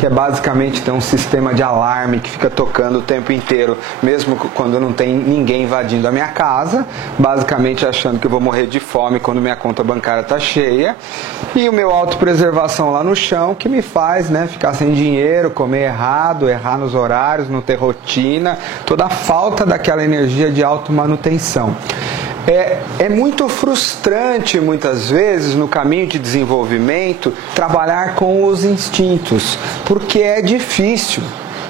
que é basicamente ter um sistema de alarme que fica tocando o tempo inteiro, mesmo quando não tem ninguém invadindo a minha casa, basicamente achando que eu vou morrer de fome quando minha conta bancária está cheia, e o meu autopreservação lá no chão, que me faz, né, ficar sem dinheiro, comer errado, errar nos horários, não ter rotina, toda a falta daquela energia de automanutenção. É muito frustrante, muitas vezes, no caminho de desenvolvimento, trabalhar com os instintos, porque é difícil.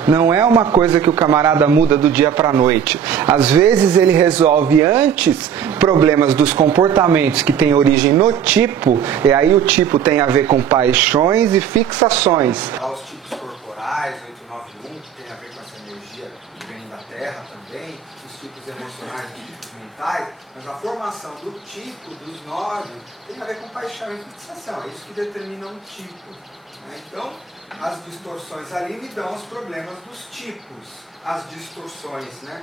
Não é uma coisa que o camarada muda do dia para a noite. Às vezes ele resolve antes problemas dos comportamentos que têm origem no tipo, e aí o tipo tem a ver com paixões e fixações. Os tipos corporais, 891, que tem a ver com essa energia que vem da Terra também, os tipos emocionais e tipos mentais, mas a formação do tipo, dos 9, tem a ver com paixão e fixação. É isso que determina um tipo. Então, as distorções ali me dão os problemas dos tipos. As distorções, né,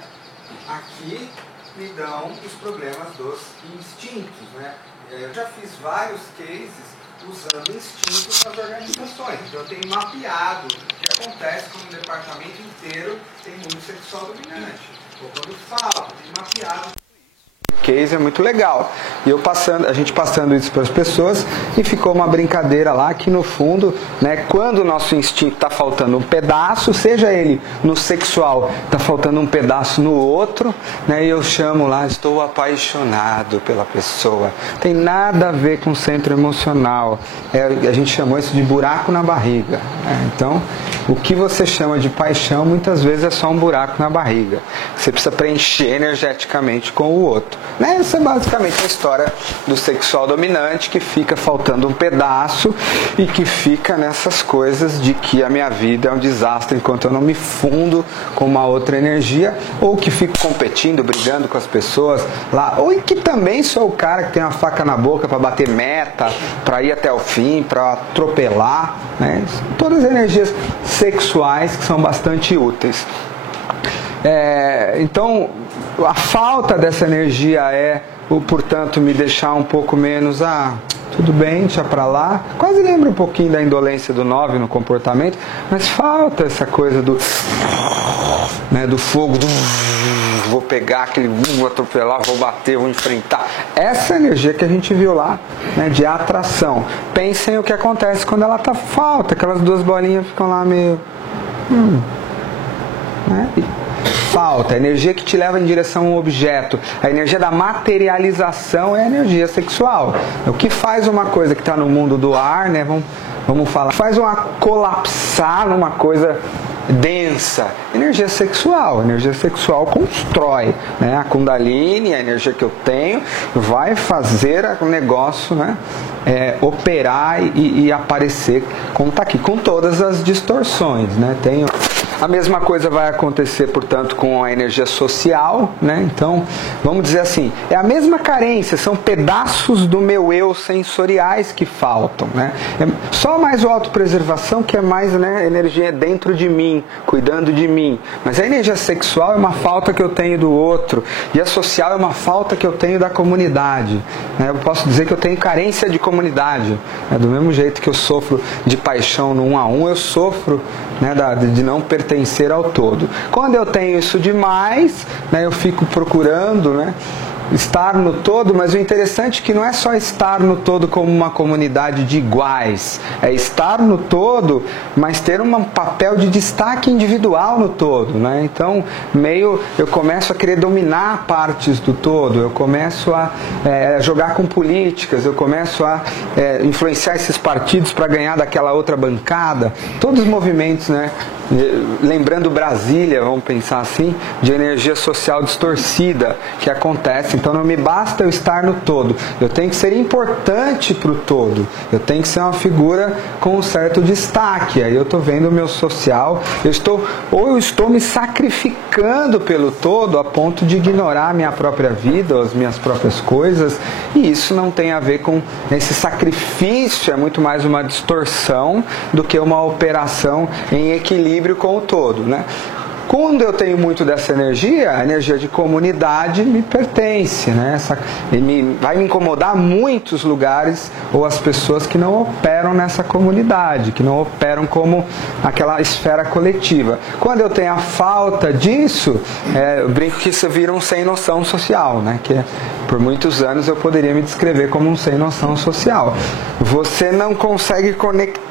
aqui me dão os problemas dos instintos, né? Eu já fiz vários cases usando instintos nas organizações. Então eu tenho mapeado o que acontece quando o departamento inteiro tem mundo sexual dominante. Ou quando falta, tem mapeado. Case é muito legal. E a gente passando isso para as pessoas, e ficou uma brincadeira lá que no fundo, né, quando o nosso instinto está faltando um pedaço, seja ele no sexual, está faltando um pedaço no outro, né, e eu chamo lá, estou apaixonado pela pessoa. Tem nada a ver com centro emocional. A gente chamou isso de buraco na barriga. Né? Então, o que você chama de paixão, muitas vezes é só um buraco na barriga. Você precisa preencher energeticamente com o outro. Essa é basicamente a história do sexual dominante, que fica faltando um pedaço e que fica nessas coisas de que a minha vida é um desastre enquanto eu não me fundo com uma outra energia, ou que fico competindo, brigando com as pessoas lá, ou que também sou o cara que tem uma faca na boca para bater meta, para ir até o fim, para atropelar, né? Todas as energias sexuais que são bastante úteis. Então, a falta dessa energia portanto, me deixar um pouco menos, tudo bem, deixa pra lá. Quase lembra um pouquinho da indolência do 9 no comportamento, mas falta essa coisa do fogo, vou pegar aquele, vou atropelar, vou bater, vou enfrentar. Essa energia que a gente viu lá, né, de atração. Pensem o que acontece quando ela tá falta, aquelas duas bolinhas ficam lá meio... né? Falta, a energia que te leva em direção a um objeto. A energia da materialização é a energia sexual. O que faz uma coisa que está no mundo do ar, né? Vamos falar, faz uma colapsar numa coisa densa. Energia sexual. A energia sexual constrói, né? A Kundalini, a energia que eu tenho, vai fazer o negócio, né, operar e aparecer como está aqui, com todas as distorções, né? A mesma coisa vai acontecer, portanto, com a energia social, né? Então, vamos dizer assim, é a mesma carência, são pedaços do meu eu sensoriais que faltam, né? É só mais o autopreservação que é mais, né, energia dentro de mim, cuidando de mim. Mas a energia sexual é uma falta que eu tenho do outro, e a social é uma falta que eu tenho da comunidade, né? Eu posso dizer que eu tenho carência de comunidade, né? Do mesmo jeito que eu sofro de paixão no 1 a 1, eu sofro, né, de não pertencer ao todo. Quando eu tenho isso demais, né, eu fico procurando, né, estar no todo, mas o interessante é que não é só estar no todo como uma comunidade de iguais, é estar no todo, mas ter um papel de destaque individual no todo, né? Então, eu começo a querer dominar partes do todo, eu começo a jogar com políticas, eu começo a influenciar esses partidos para ganhar daquela outra bancada, todos os movimentos, né? Lembrando Brasília, vamos pensar assim, de energia social distorcida que acontece. Então não me basta eu estar no todo, eu tenho que ser importante para o todo, eu tenho que ser uma figura com um certo destaque. Aí eu estou vendo o meu social, eu estou me sacrificando pelo todo a ponto de ignorar a minha própria vida, as minhas próprias coisas, e isso não tem a ver com esse sacrifício, é muito mais uma distorção do que uma operação em equilíbrio com o todo, né? Quando eu tenho muito dessa energia, a energia de comunidade me pertence, né? Vai me incomodar muitos lugares ou as pessoas que não operam nessa comunidade, que não operam como aquela esfera coletiva. Quando eu tenho a falta disso, eu brinco que isso vira um sem noção social, né? Que por muitos anos eu poderia me descrever como um sem noção social. Você não consegue conectar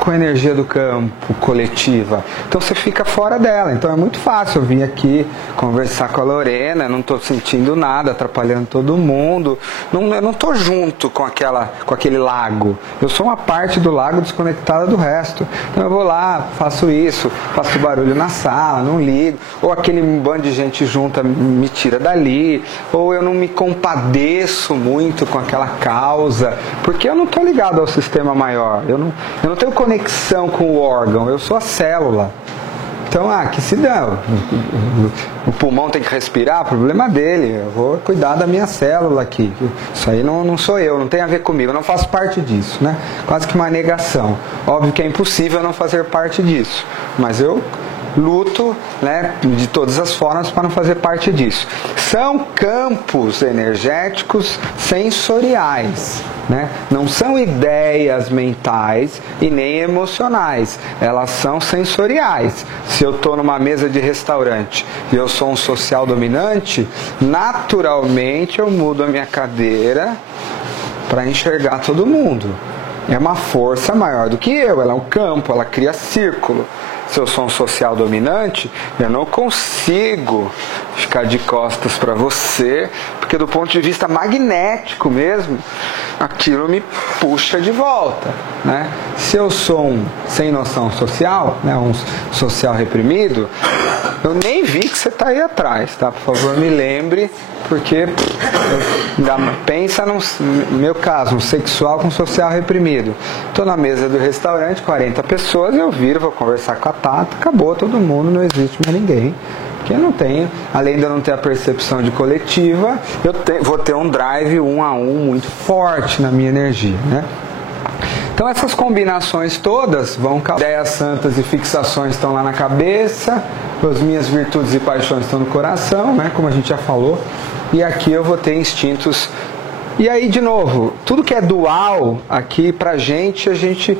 com a energia do campo coletiva, então você fica fora dela. Então é muito fácil eu vir aqui conversar com a Lorena, não estou sentindo nada, atrapalhando todo mundo, eu não estou junto com aquele lago, eu sou uma parte do lago desconectada do resto. Então eu vou lá, faço isso, faço barulho na sala, não ligo, ou aquele bando de gente junta me tira dali, ou eu não me compadeço muito com aquela causa, porque eu não estou ligado ao sistema maior, eu não tenho conexão com o órgão, eu sou a célula. Então, que se dá. O pulmão tem que respirar, problema dele. Eu vou cuidar da minha célula aqui. Isso aí não sou eu, não tem a ver comigo, eu não faço parte disso, né? Quase que uma negação. Óbvio que é impossível não fazer parte disso, mas eu luto, né, de todas as formas para não fazer parte disso. São campos energéticos sensoriais, né? Não são ideias mentais e nem emocionais, elas são sensoriais. Se eu estou numa mesa de restaurante e eu sou um social dominante, naturalmente eu mudo a minha cadeira para enxergar todo mundo. É uma força maior do que eu, ela é um campo, ela cria círculo. Se eu sou um social dominante, eu não consigo ficar de costas para você, porque do ponto de vista magnético mesmo, aquilo me puxa de volta, né? Se eu sou um sem noção social, né, um social reprimido, eu nem vi que você está aí atrás, tá? Por favor, me lembre, porque pensa no meu caso, um sexual com social reprimido. Estou na mesa do restaurante, 40 pessoas, eu viro, vou conversar com a Tata, acabou todo mundo, não existe mais ninguém. Porque eu não tenho, além de eu não ter a percepção de coletiva, vou ter um drive 1 a 1 muito forte na minha energia, né? Então essas combinações todas vão causar ideias santas e fixações estão lá na cabeça, as minhas virtudes e paixões estão no coração, né, como a gente já falou, e aqui eu vou ter instintos. E aí, de novo, tudo que é dual aqui pra gente, a gente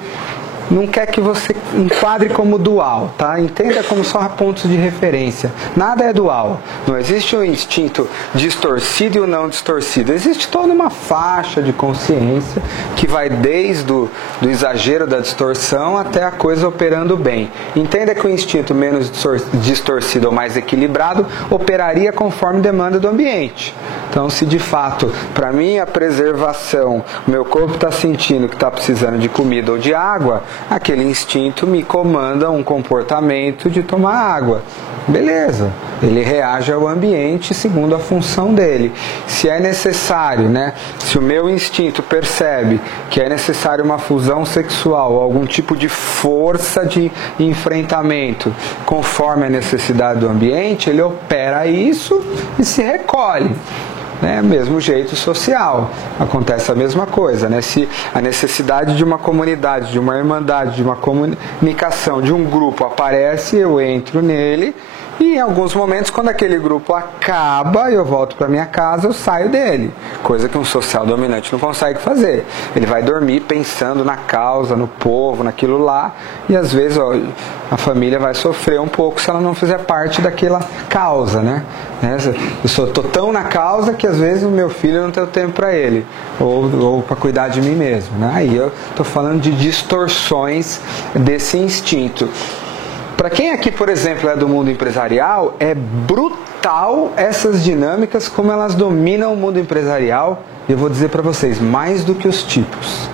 não quer que você enquadre como dual, tá? Entenda como só pontos de referência. Nada é dual. Não existe um instinto distorcido e o não distorcido. Existe toda uma faixa de consciência que vai desde o exagero da distorção até a coisa operando bem. Entenda que o instinto menos distorcido ou mais equilibrado operaria conforme demanda do ambiente. Então, se de fato, para mim, a preservação, o meu corpo está sentindo que está precisando de comida ou de água, aquele instinto me comanda um comportamento de tomar água. Beleza, ele reage ao ambiente segundo a função dele. Se é necessário, né? Se o meu instinto percebe que é necessário uma fusão sexual, algum tipo de força de enfrentamento conforme a necessidade do ambiente, ele opera isso e se recolhe. Né? Mesmo jeito social, acontece a mesma coisa, né? Se a necessidade de uma comunidade, de uma irmandade, de uma comunicação, de um grupo aparece, eu entro nele e em alguns momentos, quando aquele grupo acaba e eu volto para minha casa, eu saio dele, coisa que um social dominante não consegue fazer. Ele vai dormir pensando na causa, no povo, naquilo lá, e às vezes a família vai sofrer um pouco se ela não fizer parte daquela causa, né? Eu estou tão na causa que às vezes o meu filho não tem o tempo para ele, ou para cuidar de mim mesmo, né? Aí eu estou falando de distorções desse instinto. Para quem aqui, por exemplo, é do mundo empresarial, é brutal essas dinâmicas, como elas dominam o mundo empresarial. E eu vou dizer para vocês, mais do que os tipos.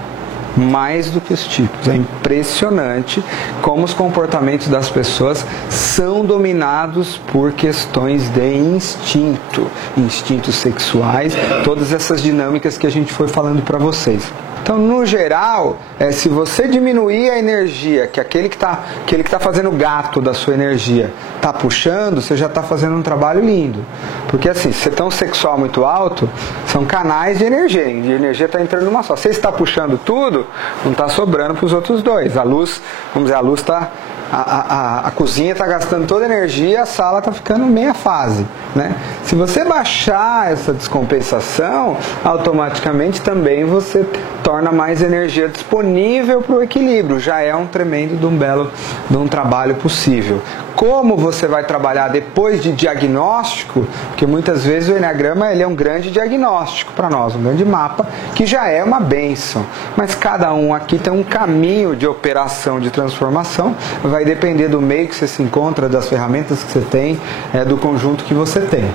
Mais do que os tipos. É impressionante como os comportamentos das pessoas são dominados por questões de instinto. Instintos sexuais, todas essas dinâmicas que a gente foi falando para vocês. Então, no geral, se você diminuir a energia que aquele que tá fazendo gato da sua energia está puxando, você já está fazendo um trabalho lindo. Porque assim, se você tem um sexual muito alto, são canais de energia. E a energia está entrando numa só. Se você está puxando tudo, não está sobrando para os outros dois. A luz, vamos dizer, a luz está a cozinha está gastando toda a energia, a sala está ficando meia fase, né? Se você baixar essa descompensação, automaticamente também você torna mais energia disponível para o equilíbrio. Já é um tremendo de um trabalho possível. Como você vai trabalhar depois de diagnóstico, porque muitas vezes o Enneagrama ele é um grande diagnóstico para nós, um grande mapa, que já é uma bênção. Mas cada um aqui tem um caminho de operação, de transformação, vai depender do meio que você se encontra, das ferramentas que você tem, do conjunto que você tem.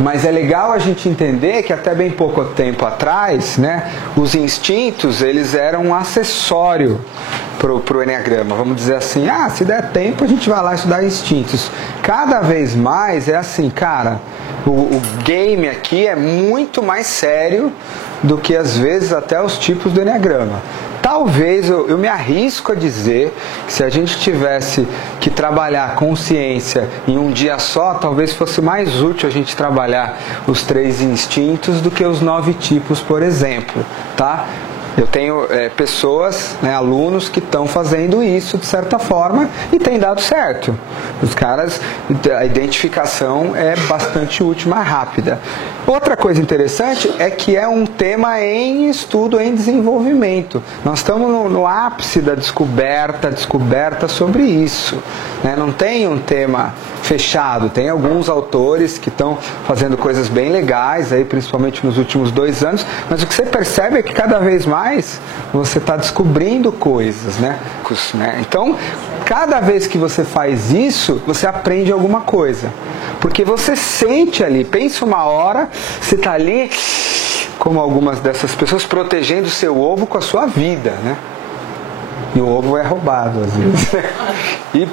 Mas é legal a gente entender que até bem pouco tempo atrás, né, os instintos eles eram um acessório pro Enneagrama. Vamos dizer assim, se der tempo a gente vai lá estudar instintos. Cada vez mais é assim, cara, o game aqui é muito mais sério do que às vezes até os tipos do Enneagrama. Talvez, eu me arrisco a dizer, que se a gente tivesse que trabalhar consciência em um dia só, talvez fosse mais útil a gente trabalhar os 3 instintos do que os 9 tipos, por exemplo, tá? Eu tenho pessoas, né, alunos que estão fazendo isso de certa forma e tem dado certo. Os caras, a identificação é bastante útil, mais rápida. Outra coisa interessante é que é um tema em estudo, em desenvolvimento. Nós estamos no ápice da descoberta sobre isso, né? Não tem um tema fechado, tem alguns autores que estão fazendo coisas bem legais, aí, principalmente nos últimos 2 anos, mas o que você percebe é que cada vez mais você está descobrindo coisas, né? Então, cada vez que você faz isso, você aprende alguma coisa. Porque você sente ali, pensa uma hora, você está ali, como algumas dessas pessoas, protegendo o seu ovo com a sua vida, né? E o ovo é roubado, às vezes. E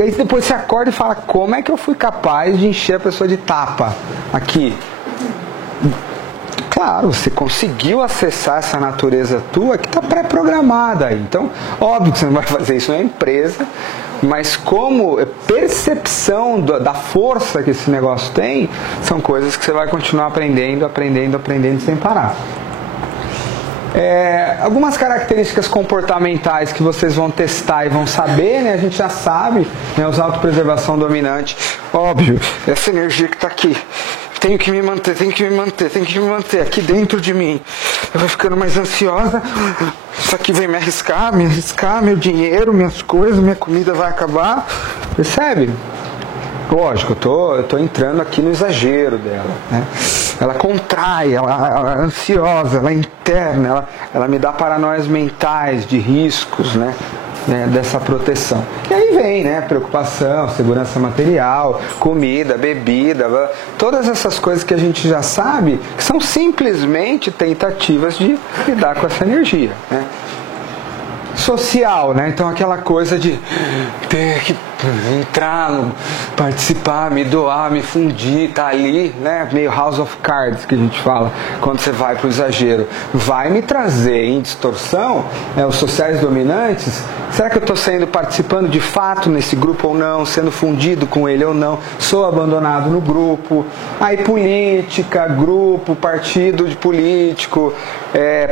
aí depois você acorda e fala, como é que eu fui capaz de encher a pessoa de tapa aqui? Claro, você conseguiu acessar essa natureza tua que está pré-programada aí. Então, óbvio que você não vai fazer isso na empresa, mas como percepção da força que esse negócio tem, são coisas que você vai continuar aprendendo sem parar. Algumas características comportamentais que vocês vão testar e vão saber, né? A gente já sabe, né? Os autopreservação dominante, óbvio, essa energia que está aqui, tenho que me manter aqui dentro de mim. Eu vou ficando mais ansiosa, isso aqui vem me arriscar, meu dinheiro, minhas coisas, minha comida vai acabar, percebe? Lógico, eu tô entrando aqui no exagero dela, né? Ela contrai, ela é ansiosa, ela é interna, ela me dá paranoias mentais de riscos, né? Dessa proteção. E aí vem, né? Preocupação, segurança material, comida, bebida, todas essas coisas que a gente já sabe, que são simplesmente tentativas de lidar com essa energia, né? Social, né? Então aquela coisa de ter que entrar, participar, me doar, me fundir, tá ali, né? Meio House of Cards que a gente fala quando você vai pro exagero. Vai me trazer em distorção, os sociais dominantes. Será que eu estou participando de fato nesse grupo ou não? Sendo fundido com ele ou não? Sou abandonado no grupo? Aí política, grupo, partido de político,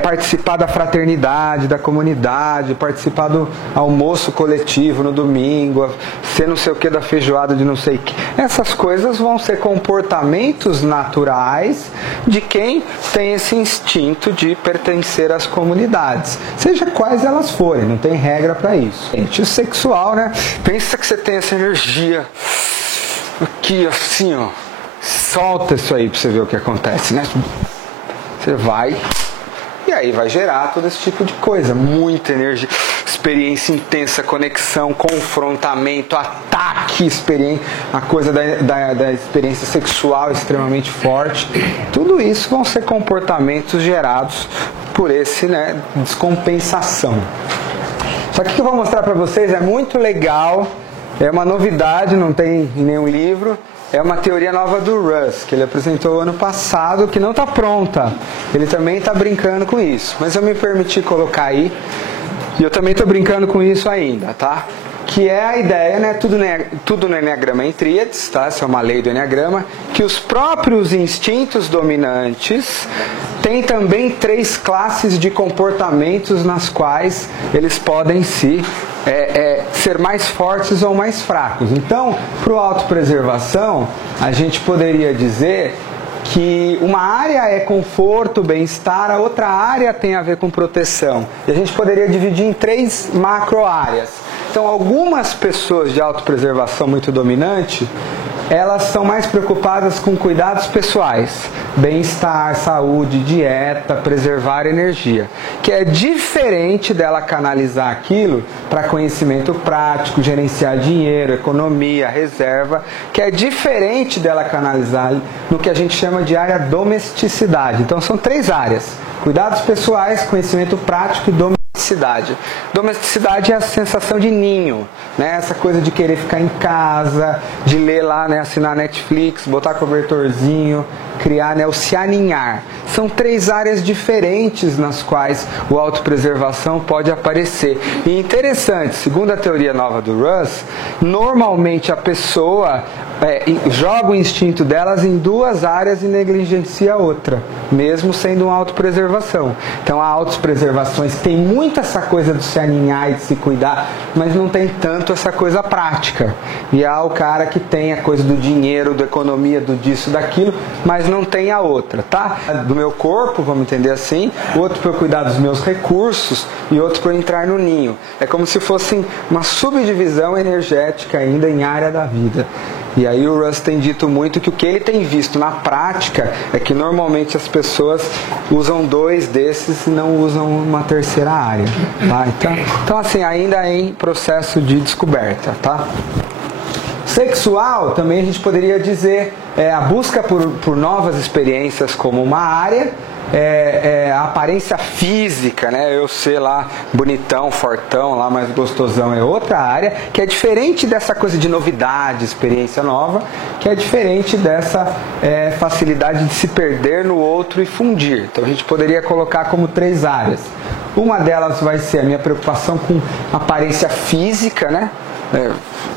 participar da fraternidade, da comunidade, participar do almoço coletivo no domingo, ser não sei o que da feijoada de não sei o que. Essas coisas vão ser comportamentos naturais de quem tem esse instinto de pertencer às comunidades, seja quais elas forem, não tem regra para isso. Gente, o sexual, né? Pensa que você tem essa energia aqui assim, ó, solta isso aí pra você ver o que acontece, né? Você vai e aí vai gerar todo esse tipo de coisa, muita energia, experiência intensa, conexão, confrontamento, ataque, a coisa da experiência sexual extremamente forte. Tudo isso vão ser comportamentos gerados por esse, né, descompensação. Só que o que eu vou mostrar para vocês é muito legal, é uma novidade, não tem em nenhum livro. É uma teoria nova do Russ, que ele apresentou ano passado, que não está pronta. Ele também está brincando com isso. Mas eu me permiti colocar aí, e eu também estou brincando com isso ainda, tá? Que é a ideia, né? Tudo no Enneagrama é em tríades, tá? Essa é uma lei do Enneagrama, que os próprios instintos dominantes têm também 3 classes de comportamentos nas quais eles podem se ser mais fortes ou mais fracos. Então, para o autopreservação, a gente poderia dizer que uma área é conforto, bem-estar, a outra área tem a ver com proteção. E a gente poderia dividir em 3 macro-áreas. Então, algumas pessoas de autopreservação muito dominante, elas são mais preocupadas com cuidados pessoais, bem-estar, saúde, dieta, preservar energia, que é diferente dela canalizar aquilo para conhecimento prático, gerenciar dinheiro, economia, reserva, que é diferente dela canalizar no que a gente chama de área domesticidade. Então são 3 áreas: cuidados pessoais, conhecimento prático e domesticidade. Domesticidade é a sensação de ninho, né? Essa coisa de querer ficar em casa, de ler lá, né? Assinar Netflix, botar cobertorzinho, criar, né? O se aninhar. São 3 áreas diferentes nas quais o autopreservação pode aparecer. E interessante, segundo a teoria nova do Russ, normalmente a pessoa joga o instinto delas em 2 áreas e negligencia a outra, mesmo sendo uma autopreservação. Então a autopreservação tem muito essa coisa de se aninhar e de se cuidar, mas não tem tanto essa coisa prática. E há o cara que tem a coisa do dinheiro, da economia, do disso, daquilo, mas não tem a outra, tá? Do meu corpo, vamos entender assim, outro para eu cuidar dos meus recursos e outro para eu entrar no ninho. É como se fosse uma subdivisão energética ainda em área da vida. E aí o Russ tem dito muito que o que ele tem visto na prática é que normalmente as pessoas usam 2 desses e não usam uma terceira área, tá? Então assim, ainda em processo de descoberta, tá? Sexual, também a gente poderia dizer, a busca por novas experiências como uma área, a aparência física, né? Eu ser lá bonitão, fortão, lá mais gostosão é outra área, que é diferente dessa coisa de novidade, experiência nova, que é diferente dessa facilidade de se perder no outro e fundir. Então a gente poderia colocar como 3 áreas. Uma delas vai ser a minha preocupação com aparência física, né?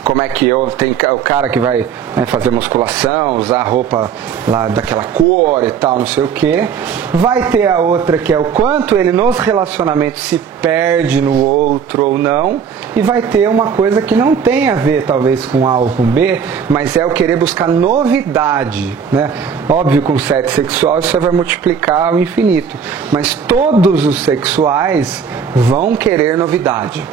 Como é que tem o cara que vai fazer musculação, usar roupa lá daquela cor e tal, não sei o que. Vai ter a outra que é o quanto ele nos relacionamentos se perde no outro ou não. E vai ter uma coisa que não tem a ver talvez com A ou com B, mas é o querer buscar novidade, né? Óbvio, com o 7 sexual isso vai multiplicar ao infinito, mas todos os sexuais vão querer novidade.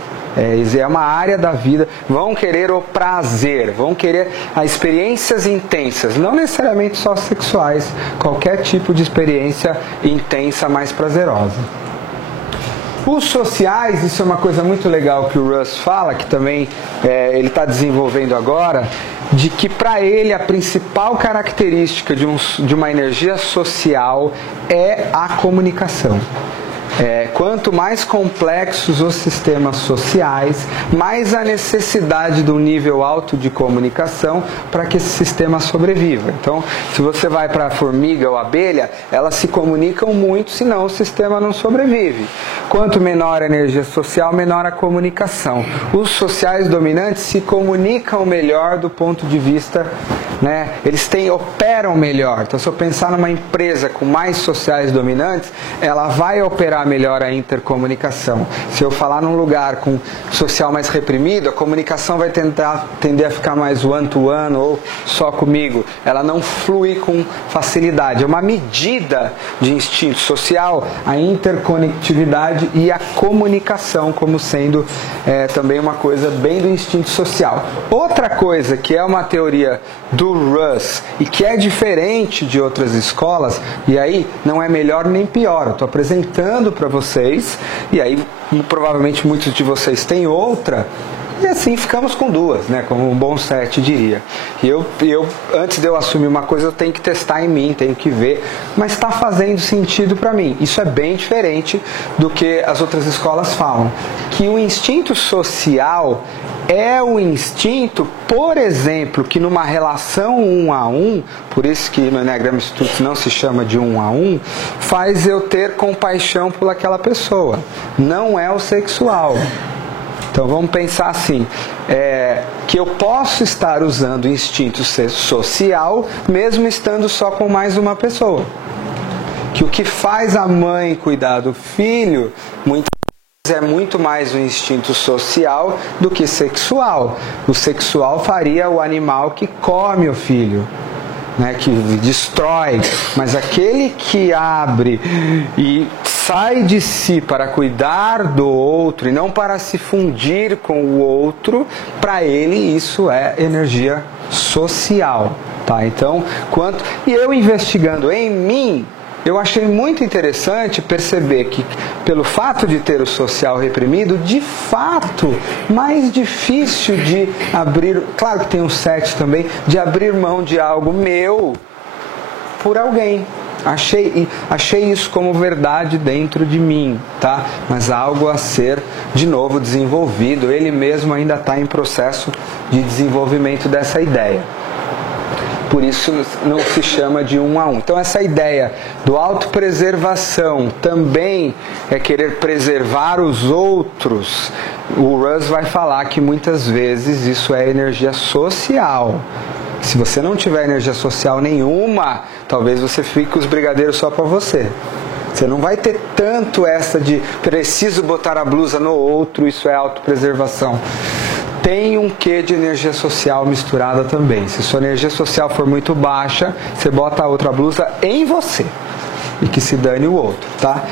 É uma área da vida, vão querer o prazer, vão querer as experiências intensas, não necessariamente só sexuais, qualquer tipo de experiência intensa mais prazerosa. Os sociais, isso é uma coisa muito legal que o Russ fala, que também ele está desenvolvendo agora, de que para ele a principal característica de uma energia social é a comunicação. Quanto mais complexos os sistemas sociais, mais a necessidade de um nível alto de comunicação para que esse sistema sobreviva. Então, se você vai para a formiga ou a abelha, elas se comunicam muito, senão o sistema não sobrevive. Quanto menor a energia social, menor a comunicação. Os sociais dominantes se comunicam melhor do ponto de vista, né? Eles operam melhor. Então, se eu pensar numa empresa com mais sociais dominantes, ela vai operar melhor a intercomunicação. Se eu falar num lugar com social mais reprimido, a comunicação vai tender a ficar mais one-to-one ou só comigo. Ela não flui com facilidade. É uma medida de instinto social, a interconectividade e a comunicação como sendo também uma coisa bem do instinto social. Outra coisa que é uma teoria do Russ e que é diferente de outras escolas, e aí não é melhor nem pior, eu estou apresentando para vocês, e aí provavelmente muitos de vocês têm outra, e assim ficamos com 2, né? Como um bom 7 diria. E eu, antes de eu assumir uma coisa, eu tenho que testar em mim, tenho que ver, mas está fazendo sentido para mim. Isso é bem diferente do que as outras escolas falam. Que o instinto social é o instinto, por exemplo, que numa relação 1 a 1, por isso que no Enneagrama Institute não se chama de 1 a 1, faz eu ter compaixão por aquela pessoa. Não é o sexual. Então vamos pensar assim, que eu posso estar usando o instinto social mesmo estando só com mais uma pessoa. Que o que faz a mãe cuidar do filho, muitas é muito mais um instinto social do que sexual. O sexual faria o animal que come o filho, né, que destrói, mas aquele que abre e sai de si para cuidar do outro e não para se fundir com o outro, para ele isso é energia social, tá? Então, e eu investigando em mim, eu achei muito interessante perceber que, pelo fato de ter o social reprimido, de fato, mais difícil de abrir, claro que tem um 7 também, de abrir mão de algo meu por alguém. Achei isso como verdade dentro de mim, tá? Mas algo a ser, de novo, desenvolvido. Ele mesmo ainda está em processo de desenvolvimento dessa ideia. Por isso não se chama de 1 a 1. Então essa ideia do autopreservação também é querer preservar os outros. O Russ vai falar que muitas vezes isso é energia social. Se você não tiver energia social nenhuma, talvez você fique com os brigadeiros só para você. Você não vai ter tanto essa de preciso botar a blusa no outro, isso é autopreservação. Tem um quê de energia social misturada também. Se sua energia social for muito baixa, você bota a outra blusa em você. E que se dane o outro, tá?